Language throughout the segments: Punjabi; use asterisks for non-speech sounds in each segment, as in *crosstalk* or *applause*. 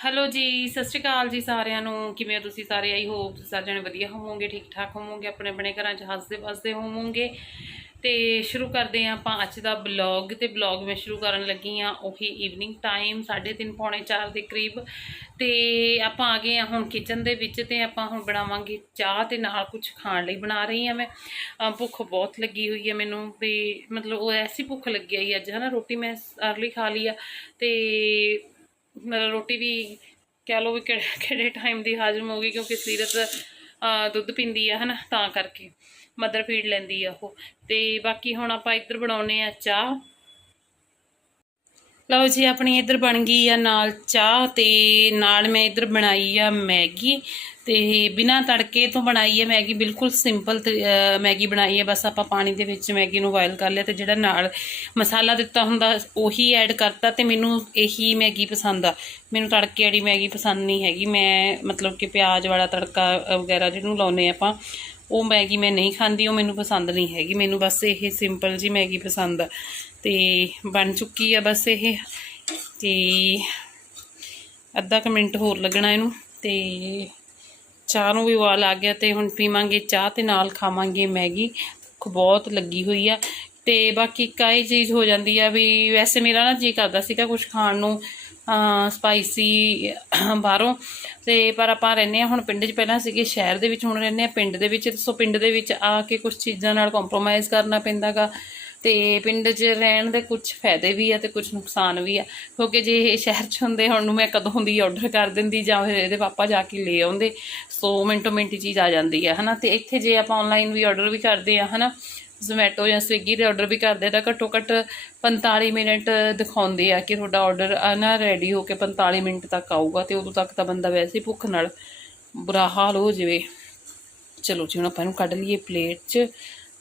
ਹੈਲੋ ਜੀ, ਸਤਿ ਸ਼੍ਰੀ ਅਕਾਲ ਜੀ ਸਾਰਿਆਂ ਨੂੰ। ਕਿਵੇਂ ਹੋ ਤੁਸੀਂ ਸਾਰੇ? ਆਈ ਹੋਪ ਤੁਸੀਂ ਸਾਰੇ ਜਣੇ ਵਧੀਆ ਹੋਵੋਗੇ ਠੀਕ ਠਾਕ ਹੋਵੋਗੇ, ਆਪਣੇ ਆਪਣੇ ਘਰਾਂ 'ਚ ਹੱਸਦੇ ਵਸਦੇ ਹੋਵੋਗੇ। ਤੇ ਸ਼ੁਰੂ ਕਰਦੇ ਹਾਂ ਆਪਾਂ ਅੱਜ ਦਾ ਬਲੌਗ ਤੇ ਬਲੌਗ ਮੈਂ ਸ਼ੁਰੂ ਕਰਨ ਲੱਗੀ ਆ ਉਹੀ ਈਵਨਿੰਗ ਟਾਈਮ 3:30 ਪੌਣੇ 4 ਦੇ ਕਰੀਬ। ਤੇ ਆਪਾਂ ਆ ਗਏ ਆ ਹੁਣ ਕਿਚਨ ਦੇ ਵਿੱਚ ਤੇ ਆਪਾਂ ਹੁਣ ਬਣਾਵਾਂਗੇ ਚਾਹ ਤੇ ਨਾਲ ਕੁਝ ਖਾਣ ਲਈ ਬਣਾ ਰਹੀ ਆ ਮੈਂ। ਭੁੱਖ ਬਹੁਤ ਲੱਗੀ ਹੋਈ ਹੈ ਮੈਨੂੰ ਵੀ, ਮਤਲਬ ਉਹ ਐਸੀ ਭੁੱਖ ਲੱਗੀ ਆਈ ਅੱਜ, ਹਨਾ ਰੋਟੀ ਮੈਂ ਅਰਲੀ ਖਾ ਲਈ ਆ। ਤੇ ਮਤਲਬ ਰੋਟੀ ਵੀ ਕਹਿ ਲਓ ਵੀ ਕਿਹੜੇ *laughs* ਟਾਈਮ ਦੀ ਹਾਜ਼ਮ ਹੋ ਗਈ ਕਿਉਂਕਿ ਸੀਰਤ ਦੁੱਧ ਪੀਂਦੀ ਆ ਹਨਾ ਤਾਂ ਕਰਕੇ ਮਦਰ ਫੀਡ ਲੈਂਦੀ ਆ ਉਹ ਤੇ ਬਾਕੀ ਹੁਣ ਆਪਾਂ ਇੱਧਰ ਬਣਾਉਨੇ ਆ ਚਾਹ। ਲਓ ਜੀ ਆਪਣੀ ਇੱਧਰ ਬਣ ਗਈ ਆ ਨਾਲ ਚਾਹ ਤੇ ਨਾਲ ਮੈਂ ਇੱਧਰ ਬਣਾਈ ਆ ਮੈਗੀ ਤੇ ਬਿਨਾ ਤੜਕੇ ਤੋਂ ਬਣਾਈ ਹੈ ਮੈਗੀ ਬਿਲਕੁਲ ਸਿੰਪਲ ਤੇ, ਮੈਗੀ ਬਣਾਈ ਹੈ ਬਸ ਆਪਾਂ ਪਾਣੀ ਦੇ ਵਿੱਚ ਮੈਗੀ ਨੂੰ ਬੋਇਲ ਕਰ ਲਿਆ ਤੇ ਜਿਹੜਾ ਨਾਲ ਮਸਾਲਾ ਦਿੱਤਾ ਹੁੰਦਾ ਉਹੀ ਐਡ ਕਰਤਾ ਤੇ ਮੈਨੂੰ ਇਹੀ ਮੈਗੀ ਪਸੰਦ ਆ। ਮੈਨੂੰ ਤੜਕੇ ਵਾਲੀ ਮੈਗੀ ਪਸੰਦ ਨਹੀਂ ਹੈਗੀ। ਮੈਂ ਮਤਲਬ ਕਿ ਪਿਆਜ਼ ਵਾਲਾ ਤੜਕਾ ਵਗੈਰਾ ਜਿਹਨੂੰ ਲਾਉਨੇ ਆਪਾਂ ਉਹ ਮੈਗੀ ਮੈਂ ਨਹੀਂ ਖਾਂਦੀ, ਉਹ ਮੈਨੂੰ ਪਸੰਦ ਨਹੀਂ ਹੈਗੀ। ਮੈਨੂੰ ਬਸ ਇਹ ਸਿੰਪਲ ਜੀ ਮੈਗੀ ਪਸੰਦ ਆ। ਤੇ ਬਣ ਚੁੱਕੀ ਆ ਬਸ ਇਹ। ਤੇ ਅੱਧਾ ਕੁ ਮਿੰਟ ਹੋਰ ਲੱਗਣਾ ਇਹਨੂੰ। ਤੇ ਚਾਹ ਨੂੰ ਵੀ ਉਬਾਲ ਆ ਗਿਆ ਤੇ ਹੁਣ ਪੀਵਾਂਗੇ ਚਾਹ ਤੇ ਨਾਲ ਖਾਵਾਂਗੇ ਮੈਗੀ। ਭੁੱਖ ਬਹੁਤ ਲੱਗੀ ਹੋਈ ਆ। ਤੇ ਬਾਕੀ ਕਾਈ ਚੀਜ਼ ਹੋ ਜਾਂਦੀ ਆ ਵੀ ਵੈਸੇ ਮੇਰਾ ਨਾ ਜੀ ਕਰਦਾ ਸੀਗਾ ਕੁਝ ਖਾਣ ਨੂੰ। ਸਪਾਈਸੀ ਬਾਹਰੋਂ। ਤੇ ਪਰ ਆਪਾਂ ਰਹਿੰਦੇ ਆ ਹੁਣ ਪਿੰਡ 'ਚ, ਪਹਿਲਾਂ ਸੀਗੇ ਸ਼ਹਿਰ ਦੇ ਵਿੱਚ, ਹੁਣ ਰਹਿੰਦੇ ਆ ਪਿੰਡ ਦੇ ਵਿੱਚ। ਸੋ ਪਿੰਡ ਦੇ ਵਿੱਚ ਆ ਕੇ ਕੁਝ ਚੀਜ਼ਾਂ ਨਾਲ ਕੰਪਰੋਮਾਈਜ਼ ਕਰਨਾ ਪੈਂਦਾਗਾ। ਤੇ ਪਿੰਡ 'ਚ ਰਹਿਣ ਦੇ ਕੁਝ ਫਾਇਦੇ ਵੀ ਆ ਤੇ ਕੁਝ ਨੁਕਸਾਨ ਵੀ ਆ। ਕਿਉਂਕਿ ਜੇ ਇਹ ਸ਼ਹਿਰ 'ਚ ਹੁੰਦੇ ਹੁਣ ਨੂੰ ਮੈਂ ਕਦੋਂ ਦੀ ਆਰਡਰ ਕਰ ਦਿੰਦੀ ਜਾਂ ਫਿਰ ਇਹਦੇ ਪਾਪਾ ਜਾ ਕੇ ਲੈ ਆਉਂਦੇ, ਸੋ ਮਿੰਟੋ ਮਿੰਟ ਚੀਜ਼ ਆ ਜਾਂਦੀ ਆ, ਹਨਾ। ਤੇ ਇੱਥੇ ਜੇ ਆਪਾਂ ਆਨਲਾਈਨ ਵੀ ਆਰਡਰ ਵੀ ਕਰਦੇ ਆ, ਹਨਾ। ਜ਼ੋਮੈਟੋ ਜਾਂ ਸਵਿਗੀ ਦੇ ਆਰਡਰ ਵੀ ਕਰਦੇ ਤਾਂ ਘੱਟੋ ਘੱਟ 45 ਮਿੰਟ ਦਿਖਾਉਂਦੇ ਆ ਕਿ ਤੁਹਾਡਾ ਆਰਡਰ ਨਾ ਰੈਡੀ ਹੋ ਕੇ 45 ਮਿੰਟ ਤੱਕ ਆਊਗਾ ਤੇ ਉਦੋਂ ਤੱਕ ਤਾਂ ਬੰਦਾ ਵੈਸੇ ਹੀ ਭੁੱਖ ਨਾਲ ਬੁਰਾ ਹਾਲ ਹੋ ਜਾਵੇ। ਚਲੋ ਜੀ, ਹੁਣ ਆਪਾਂ ਇਹਨੂੰ ਕੱਢ ਲਈਏ ਪਲੇਟ 'ਚ।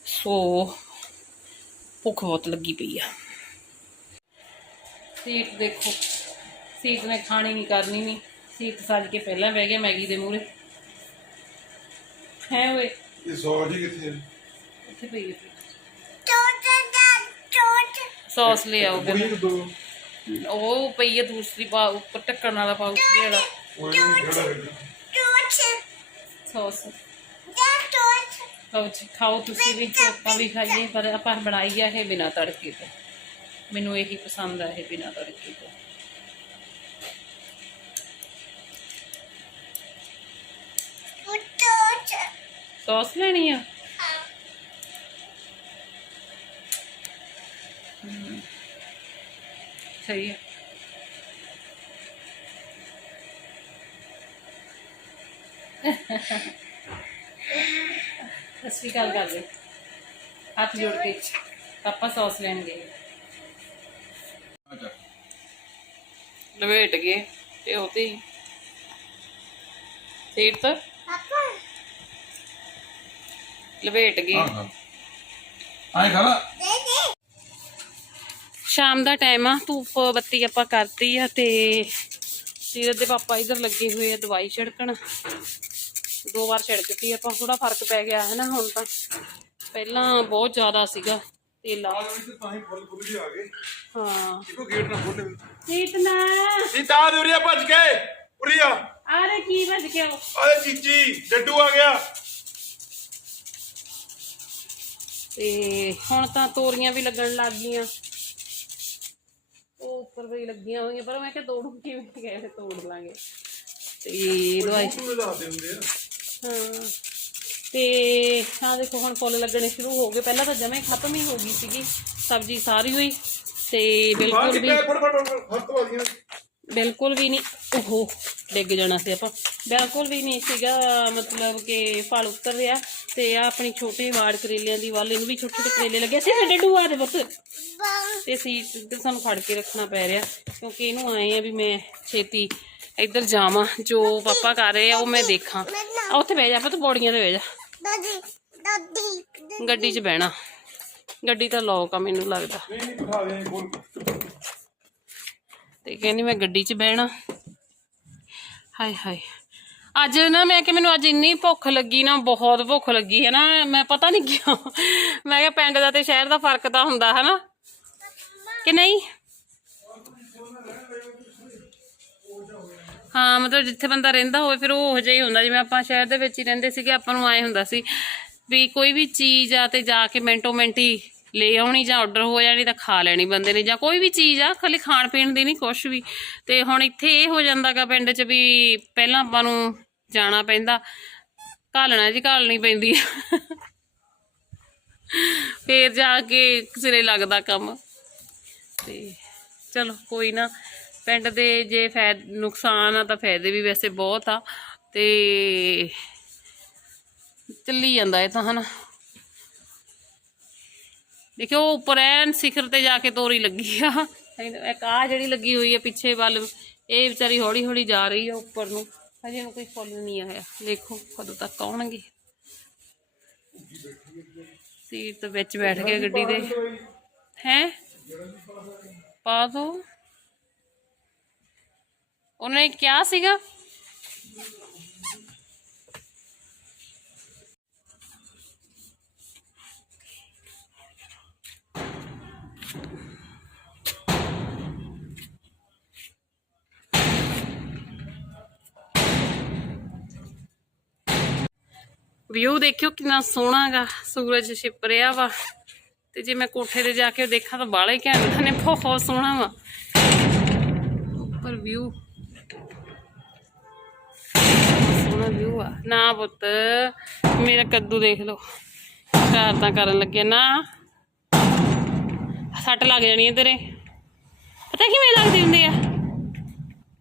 ਸੋ, ਭੁੱਖ ਬਹੁਤ ਲੱਗੀ ਪਈ ਆ। ਸੀਟ ਦੇਖੋ ਸੀਟ ਨੇ ਖਾਣੀ ਨਹੀਂ ਕਰਨੀ ਨਹੀਂ ਸੀਟ ਸੱਜ ਕੇ ਪਹਿਲਾਂ ਬਹਿ ਗਿਆ ਮੈਗੀ ਦੇ ਮੂਹਰੇ। ਹੈ ਓਏ? ਇਹ ਸੌਜ ਹੀ ਕਿੱਥੇ ਇੱਥੇ ਪਈ ਸੌਸ ਲੈ ਆਓ ਕੁੜੀ ਕਹਿੰਦਾ ਨੂੰ ਦੋ। ਉਹ ਪਈ ਹੈ ਦੂਸਰੀ ਪਾ ਉੱਪਰ ਢੱਕਣ ਵਾਲਾ ਪਾਉਚ ਜਿਹੜਾ। ਉਹ ਨਹੀਂ ਖੜਾ ਕਰਦਾ ਸੌਸ। ਲਓ ਜੀ ਖਾਓ ਤੁਸੀਂ ਵੀ ਤੇ ਆਪਾਂ ਵੀ ਖਾਈਏ ਪਰ ਆਪਾਂ ਬਣਾਈ ਆ ਇਹ ਬਿਨਾ ਤੜਕੇ ਤੋਂ। ਮੈਨੂੰ ਇਹੀ ਪਸੰਦ ਆ ਇਹ ਬਿਨਾ ਤੜਕੇ ਤੋਂ। ਸੌਸ ਲੈਣੀ ਆ? ਸਹੀ ਹੈ। ਸਸਰੀ ਕਾਲ ਕਰ ਦੇ ਹੱਥ ਜੋੜ ਕੇ ਪਾਪਾ ਸੌਸ ਲੈਣ ਗਏ ਲਵੇਟ ਗਏ ਤੇ ਉਹਤੇ ਹੀ। ਸੀਟ ਤਾਂ? ਲਵੇਟ ਗਏ। ਹਾਂ ਹਾਂ। ਆਏ ਖੜਾ ਸ਼ਾਮ ਦਾ ਟਾਈਮ ਆ ਧੂਪ ਬੱਤੀ ਆਪਾਂ ਕਰਤੀ ਆ ਤੇ ਸੀਰਤ ਦੇ ਪਾਪਾ ਇਧਰ ਲੱਗੇ ਹੋਏ ਆ ਦਵਾਈ ਛਿੜਕਣ। ਦੋ ਵਾਰ ਛਿੜਕ ਦਿੱਤੀ ਆਪਾਂ ਥੋੜਾ ਫ਼ਰਕ ਪੈ ਗਿਆ ਹੈ ਨਾ ਹੁਣ ਤਾਂ। ਪਹਿਲਾਂ ਬਹੁਤ ਜ਼ਿਆਦਾ ਸੀਗਾ ਤੇਲਾ ਤਾਂ ਹੀ ਨਾ ਸੀਤ ਦੇ ਉਰੀਆ ਭੱਜ ਉਰੀਆ। ਆਰੇ ਕੀ ਵੱਜ ਗਿਆ ਚੀਚੀ ਡੱਡੂ ਆ ਗਿਆ। ਤੇ ਹੁਣ ਤਾਂ ਤੋਰੀਆਂ ਵੀ ਲੱਗਣ ਲੱਗ ਗਈਆਂ। ਉਹ ਉੱਪਰ ਵੀ ਲੱਗੀਆਂ ਹੋਈਆਂ ਪਰ ਮੈਂ ਕਿਹਾ ਤੋੜੂ ਕਿਵੇਂ ਫਿਰ ਤੋੜ ਲਾਂਗੇ। ਤੇ ਦਵਾਈ ਆ। ਹਾਂ। ਤੇ ਆਹ ਦੇਖੋ ਹੁਣ ਫੁੱਲ ਲੱਗਣੇ ਸ਼ੁਰੂ ਹੋ ਗਏ। ਪਹਿਲਾਂ ਤਾਂ ਜਮੇ ਖਤਮ ਹੀ ਹੋ ਗਈ ਸੀਗੀ ਸਬਜ਼ੀ ਸਾਰੀ ਹੋਈ। ਤੇ ਬਿਲਕੁਲ ਵੀ ਫੜ ਫੜ ਫੜ ਹੱਥ ਵਾਲੀਆਂ ਬਿਲਕੁਲ ਵੀ ਨਹੀਂ ਓਹੋ ਡਿੱਗ ਜਾਣਾ ਸੀ ਆਪਾਂ। ਬਿਲਕੁਲ ਵੀ ਨਹੀਂ ਸੀਗਾ ਮਤਲਬ ਕਿ ਫਲ ਉਤਰ ਰਿਹਾ ਤੇ ਆ ਆਪਣੀ ਛੋਟੇ ਵਾੜ ਕਰੇਲਿਆਂ ਦੀ ਵੱਲ ਇਹਨੂੰ ਵੀ ਛੋਟੇ ਛੋਟੇ ਕਰੇਲੇ ਲੱਗੇ। ਸੀ ਡੱਡੂ ਆ ਦੇ ਪੁੱਤ। ਤੇ ਸੀ ਤੇ ਸਾਨੂੰ ਫੜ ਕੇ ਰੱਖਣਾ ਪੈ ਰਿਹਾ ਕਿਉਂਕਿ ਇਹਨੂੰ ਆਏ ਆ ਵੀ ਮੈਂ ਛੇਤੀ ਇੱਧਰ ਜਾਵਾਂ ਜੋ ਪਾਪਾ ਕਰ ਰਹੇ ਆ ਉਹ ਮੈਂ ਦੇਖਾਂ। ਆ ਉੱਥੇ ਬਹਿ ਜਾ ਪੁੱਤ ਬੋੜੀਆਂ ਤੇ ਬਹਿ ਜਾ। ਗੱਡੀ 'ਚ ਬਹਿਣਾ। ਗੱਡੀ ਤਾਂ ਲੋਕ ਆ ਮੈਨੂੰ ਲੱਗਦਾ ਨਹੀਂ ਨਹੀਂ ਬਿਠਾ ਦੇ ਬੋਲ ਤੇ ਕਹਿੰਦੀ ਮੈਂ ਗੱਡੀ 'ਚ ਬਹਿਣਾ। ਹਾਏ ਹਾਏ। ਅੱਜ ਨਾ ਮੈਂ ਕਿ ਮੈਨੂੰ ਅੱਜ ਇੰਨੀ ਭੁੱਖ ਲੱਗੀ ਨਾ, ਬਹੁਤ ਭੁੱਖ ਲੱਗੀ ਹੈ ਨਾ, ਮੈਂ ਪਤਾ ਨਹੀਂ ਕਿਉਂ। ਮੈਂ ਕਿਹਾ ਪਿੰਡ ਦਾ ਤੇ ਸ਼ਹਿਰ ਦਾ ਫ਼ਰਕ ਤਾਂ ਹੁੰਦਾ ਹੈ ਨਾ ਕਿ ਨਹੀਂ? ਹਾਂ, ਮਤਲਬ ਜਿੱਥੇ ਬੰਦਾ ਰਹਿੰਦਾ ਹੋਵੇ ਫਿਰ ਉਹ ਉਹੋ ਜਿਹਾ ਹੀ ਹੁੰਦਾ। ਜਿਵੇਂ ਆਪਾਂ ਸ਼ਹਿਰ ਦੇ ਵਿੱਚ ਹੀ ਰਹਿੰਦੇ ਸੀਗੇ, ਆਪਾਂ ਨੂੰ ਆਏ ਹੁੰਦਾ ਸੀ ਵੀ ਕੋਈ ਵੀ ਚੀਜ਼ ਆ ਤੇ ਜਾ ਕੇ ਮਿੰਟੋ ਮਿੰਟ ਹੀ ਲੈ ਆਉਣੀ ਜਾਂ ਆਰਡਰ ਹੋ ਜਾਣੀ ਤਾਂ ਖਾ ਲੈਣੀ ਬੰਦੇ ਨੇ ਜਾਂ ਕੋਈ ਵੀ ਚੀਜ਼ ਆ, ਖਾਲੀ ਖਾਣ ਪੀਣ ਦੀ ਨਹੀਂ ਕੁਛ ਵੀ। ਤੇ ਹੁਣ ਇੱਥੇ ਇਹ ਹੋ ਜਾਂਦਾਗਾ ਪਿੰਡ 'ਚ ਵੀ ਪਹਿਲਾਂ ਆਪਾਂ ਨੂੰ ਜਾਣਾ ਪੈਂਦਾ। ਘਾਲਣਾ ਜੀ ਘਾਲਣੀ ਪੈਂਦੀ ਆ। ਫੇਰ ਜਾ ਕੇ ਸਿਰੇ ਲੱਗਦਾ ਕੰਮ। ਤੇ ਚਲੋ ਕੋਈ ਨਾ, ਪਿੰਡ ਦੇ ਜੇ ਫਾਇਦ ਨੁਕਸਾਨ ਆ ਤਾਂ ਫਾਇਦੇ ਵੀ ਵੈਸੇ ਬਹੁਤ ਆ। ਤੇ ਚੱਲੀ ਜਾਂਦਾ ਇਹ ਤਾਂ ਹਨਾ। ਦੇਖਿਓ ਉੱਪਰ ਐਨ ਸਿਖਰ ਤੇ ਜਾ ਕੇ ਤੋਰੀ ਲੱਗੀ ਆ। ਇੱਕ ਆ ਜਿਹੜੀ ਲੱਗੀ ਹੋਈ ਆ ਪਿੱਛੇ ਵੱਲ, ਇਹ ਵਿਚਾਰੀ ਹੌਲੀ ਹੌਲੀ ਜਾ ਰਹੀ ਹੈ ਉੱਪਰ ਨੂੰ। ਹਜੇ ਨੂੰ ਕੋਈ ਫੁੱਲ ਨਹੀਂ ਆਇਆ। ਦੇਖੋ, ਕਦੋਂ ਤੱਕ ਆਉਣਗੇ। ਸੀਟ ਤੇ ਵਿੱਚ ਬੈਠ ਗਿਆ ਗੱਡੀ ਦੇ। ਹੈ? ਪਾ ਦੋ। ਉਹਨੇ ਕਿਹਾ ਸੀਗਾ? ਵਿਊ ਦੇਖਿਓ ਕਿੰਨਾ ਸੋਹਣਾ ਹੈਗਾ ਸੂਰਜ ਛਿਪ ਰਿਹਾ ਵਾ। ਤੇ ਜੇ ਮੈਂ ਕੋਠੇ ਤੇ ਜਾ ਕੇ ਦੇਖਾਂ ਤਾਂ ਬਾਲੇ ਘੈਂਟ ਨੇ, ਬਹੁਤ ਸੋਹਣਾ ਵਾ। ਉੱਪਰ ਵਿਊ ਸੋਹਣਾ ਵਿਊ ਆ। ਨਾ ਪੁੱਤ, ਮੇਰਾ ਕੱਦੂ ਦੇਖ ਲਓ। ਘਰ ਤਾਂ ਕਰਨ ਲੱਗੇ ਨਾ। ਸੱਟ ਲੱਗ ਜਾਣੀ ਹੈ ਤੇਰੇ। ਪਤਾ ਕਿਵੇਂ ਲੱਗਦੀ ਹੁੰਦੀ ਆ?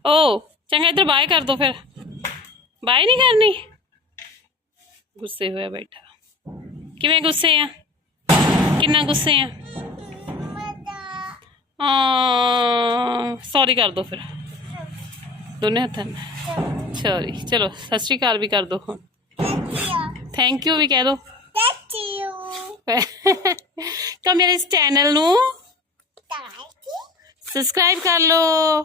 ਓ ਚੰਗਾ ਇੱਧਰ ਬਾਏ ਕਰ ਦੋ ਫਿਰ। ਬਾਏ ਨਹੀਂ ਕਰਨੀ। ਗੁੱਸੇ ਹੋਇਆ ਬੈਠਾ। ਕਿਵੇਂ ਗੁੱਸੇ ਆ? ਕਿੰਨਾ ਗੁੱਸੇ ਆ? ਆ ਸੌਰੀ ਕਰ ਦੋ ਫਿਰ। ਦੋਨੇ ਹੱਥਾਂ ਨਾਲ। ਸੌਰੀ ਚਲੋ ਸਤਿ ਸ਼੍ਰੀ ਅਕਾਲ ਵੀ ਕਰ ਦੋ ਹੁਣ। ਥੈਂਕ ਯੂ ਵੀ ਕਹਿ ਦੋ। *laughs* ਤਾਂ ਮੇਰੇ ਇਸ ਚੈਨਲ ਨੂੰ ਸਬਸਕ੍ਰਾਈਬ ਕਰ ਲਓ।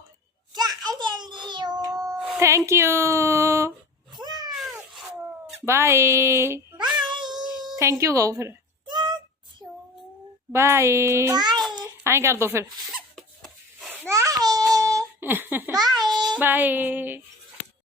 Thank you bye thank you ਕਹੋ ਫਿਰ। ਬਾਏ ਐਂ ਕਰ ਦੋ ਫਿਰ ਬਾਏ